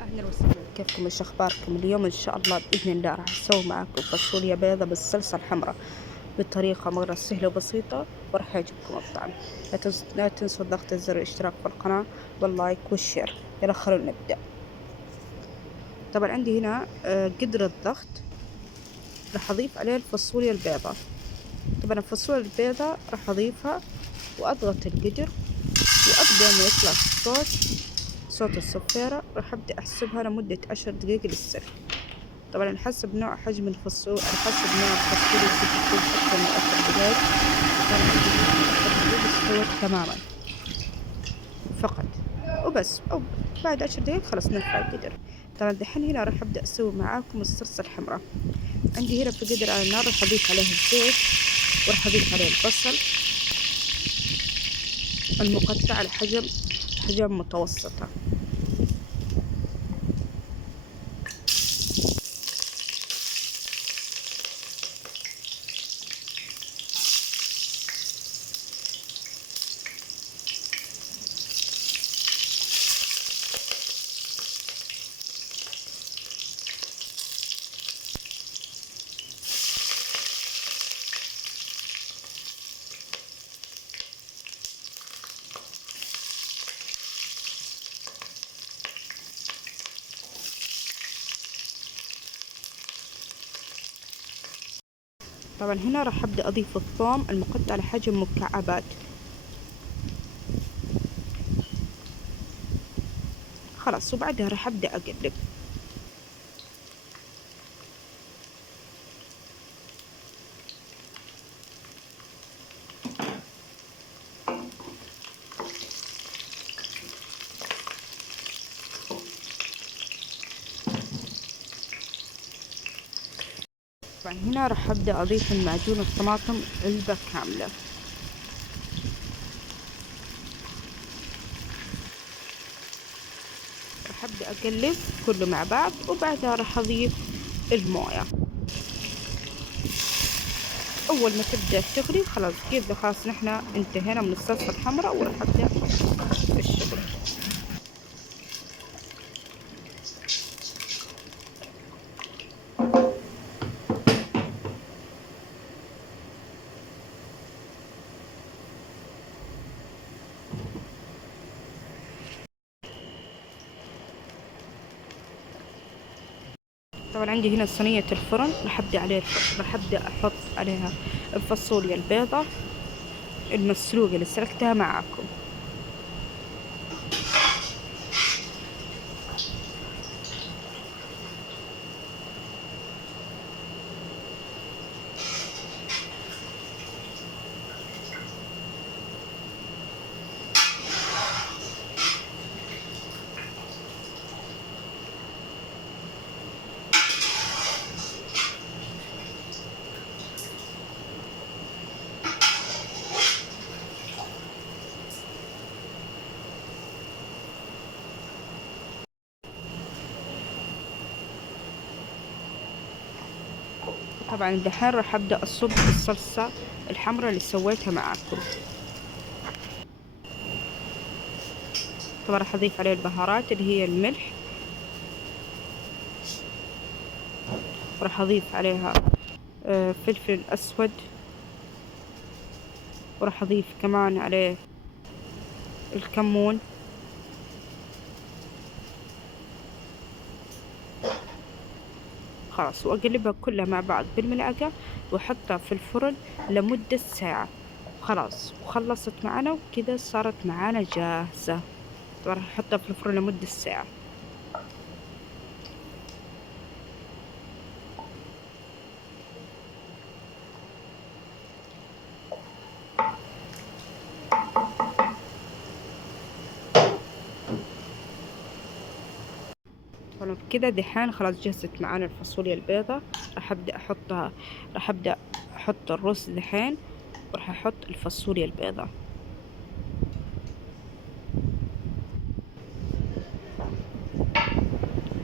أهلا وسهلا، كيفكم؟ إيش أخباركم؟ اليوم إن شاء الله بإذن الله راح أسوي معاكم فاصوليا بيضة بالصلصة الحمراء بطريقة مرة سهلة وبسيطة، وراح يعجبكم الطعم. لا تنسوا ضغط زر الاشتراك في القناة واللايك والشير. يلا خلونا نبدأ. طبعا عندي هنا قدر الضغط، راح أضيف عليه الفاصوليا البيضة. طبعا الفاصوليا البيضة راح أضيفها وأضغط القدر، وأبدأ ما يطلع صوت الصفيرة راح أبدأ أحسبها لمدة 10 دقايق للسلق. طبعا حسب نوع حجم الفاصوليا، على حسب نوع الفاصوليا تكون أكثر من 10 دقايق. طبعا عندي 10 دقايق استوت تماما فقط وبس، أو بعد 10 دقايق خلاص نرفع القدر. طبعا دحين هنا راح أبدأ أسوي معاكم الصلصة الحمراء. عندي هنا في قدر على النار راح أضيف عليه الزيت، وراح أضيف عليه البصل المقطع على حجم متوسطة. طبعا هنا راح أبدأ أضيف الثوم المقطع على حجم مكعبات. خلاص، وبعدها راح أبدأ أقلب. طبعا هنا راح أبدأ أضيف المعجون الطماطم علبة كاملة. راح أبدأ أقلب كله مع بعض، وبعدها راح أضيف الموية. أول ما تبدأ تغلي خلاص كذا، خلاص نحنا انتهينا من الصلصة الحمراء، وراح أبدأ الشغل. طبعا عندي هنا صينية الفرن، راح أبدأ أحط عليها الفاصوليا البيضة المسلوقة اللي سلقتها معاكم. طبعا دحين راح أبدأ أصب الصلصة الحمراء اللي سويتها معاكم. طبعا راح أضيف عليه البهارات اللي هي الملح، وراح أضيف عليها فلفل أسود، وراح أضيف كمان عليه الكمون. خلاص، وأقلبها كلها مع بعض بالملعقة، وأحطها في الفرن لمدة ساعة. خلاص وخلصت معنا، وكذا صارت معانا جاهزة. طبعا راح أحطها في الفرن لمدة ساعة. طبعا كذا دحين خلاص جهزت معانا الفاصوليا البيضة. راح أبدأ أحط الرز دحين، وراح أحط الفاصوليا البيضة.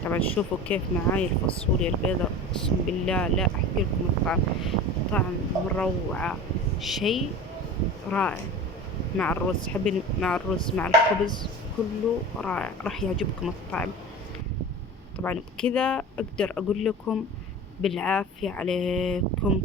طبعا شوفوا كيف معاي الفاصوليا البيضة، اقسم بالله لا احكي لكم الطعم، طعم مروعة، شيء رائع. مع الرز، حابين مع الرز مع الخبز كله رائع، راح يعجبكم الطعم. طبعا بكذا أقدر أقول لكم بالعافية عليكم.